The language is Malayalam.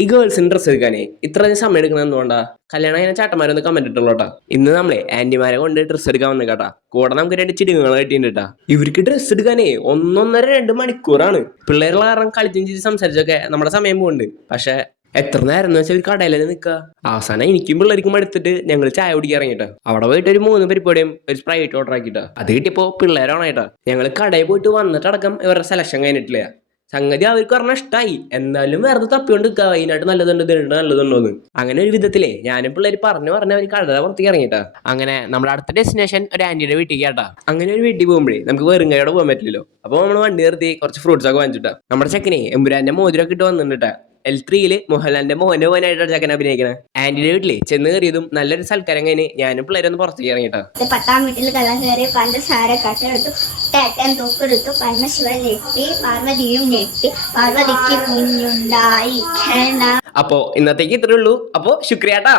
ഈ ഗേൾസിന് ഡ്രസ്സ് എടുക്കാനേ ഇത്ര സമയം എടുക്കണം എന്തുകൊണ്ടാ? കല്യാണം കഴിഞ്ഞ ചാട്ടന്മാരൊന്ന് കമന്റ് ഇട്ടുള്ളൂട്ടാ. ഇന്ന് നമ്മളെ ആന്റിമാരെ കൊണ്ട് ഡ്രസ്സ് എടുക്കാൻ വന്നു കേട്ടാ. കൂടെ നമുക്ക് 2 ചിടിങ്ങൾ കിട്ടിയിട്ടാ. ഇവർക്ക് ഡ്രസ്സ് എടുക്കാനേ 1,5-2 മണിക്കൂറാണ്. പിള്ളേരുള്ള കാരണം കളിച്ചും ചെയ്ത് സംസാരിച്ചൊക്കെ നമ്മുടെ സമയം പോകുന്നുണ്ട്. പക്ഷെ എത്ര നേരം എന്ന് വെച്ചാൽ കടയിലെ നിൽക്കുക. അവസാനം എനിക്കും പിള്ളേർക്കും എടുത്തിട്ട് ഞങ്ങൾ ചായ കുടിക്കാൻ ഇറങ്ങിട്ടാ. അവിടെ പോയിട്ട് ഒരു 3 പരിപ്പോടെയും ഒരു സ്പ്രൈറ്റ് ഓർഡർ ആക്കിട്ടാ. അത് കിട്ടിയപ്പോ പിള്ളേരാണേട്ടാ. ഞങ്ങൾ കടയിൽ പോയിട്ട് വന്നിട്ടടക്കം ഇവരുടെ സെലക്ഷൻ കഴിഞ്ഞിട്ടില്ല. സംഗതി അവർക്ക് പറഞ്ഞാൽ ഇഷ്ടമായി. എന്തായാലും വെറുതെ തപ്പിക്കൊണ്ട് നിൽക്കുക, അതിനായിട്ട് നല്ലതുണ്ട് ഇതിനായിട്ട് നല്ലതുണ്ടോന്ന്. അങ്ങനെ ഒരു വിധത്തിലേ ഞാനും പിള്ളേർ പറഞ്ഞു അവർ കടല പുറത്തേക്ക് ഇറങ്ങിട്ടാ. അങ്ങനെ നമ്മുടെ അടുത്ത ഡെസ്റ്റിനേഷൻ ഒരു ആന്റിയുടെ വീട്ടിൽ കേട്ടാ. അങ്ങനെ ഒരു വീട്ടിൽ പോകുമ്പോഴേ നമുക്ക് വെറും കൈയോടെ പോകാൻ പറ്റില്ലല്ലോ. അപ്പൊ നമ്മൾ വണ്ടി നിർത്തി കുറച്ച് ഫ്രൂട്ട്സ് ഒക്കെ വാങ്ങിച്ചിട്ടാ. നമ്മുടെ ചെക്കനെ എമ്പുരാന്റെ മോതിരൊക്കെ ഇട്ട് വന്നിട്ടാ. L3 മോഹൻലാലിന്റെ മോഹനായിട്ടാണ് ചെക്കൻ അഭിനയിക്കണേ. ആന്റിയുടെ വീട്ടിലെ ചെന്ന് കയറിയതും നല്ലൊരു സൽക്കാരം കഴിഞ്ഞ് ഞാനും പിള്ളേരൊന്ന് പുറത്തേക്ക് ഇറങ്ങിട്ടാ. 10-ാം വീട്ടിൽ കള്ളം കയറി പഞ്ചസാര കട്ടെടുത്തു, ടേക്കൻ തൂക്കെടുത്തു, പരമശിവൻ ഞെട്ടി, പാർവതിയും ഞെട്ടി, പാർവതിക്ക് കുഞ്ഞുണ്ടായി. അപ്പോ ഇന്നത്തേക്ക് ഇത്രേ ഉള്ളൂ. അപ്പോ ശുക്രിയാട്ടാ.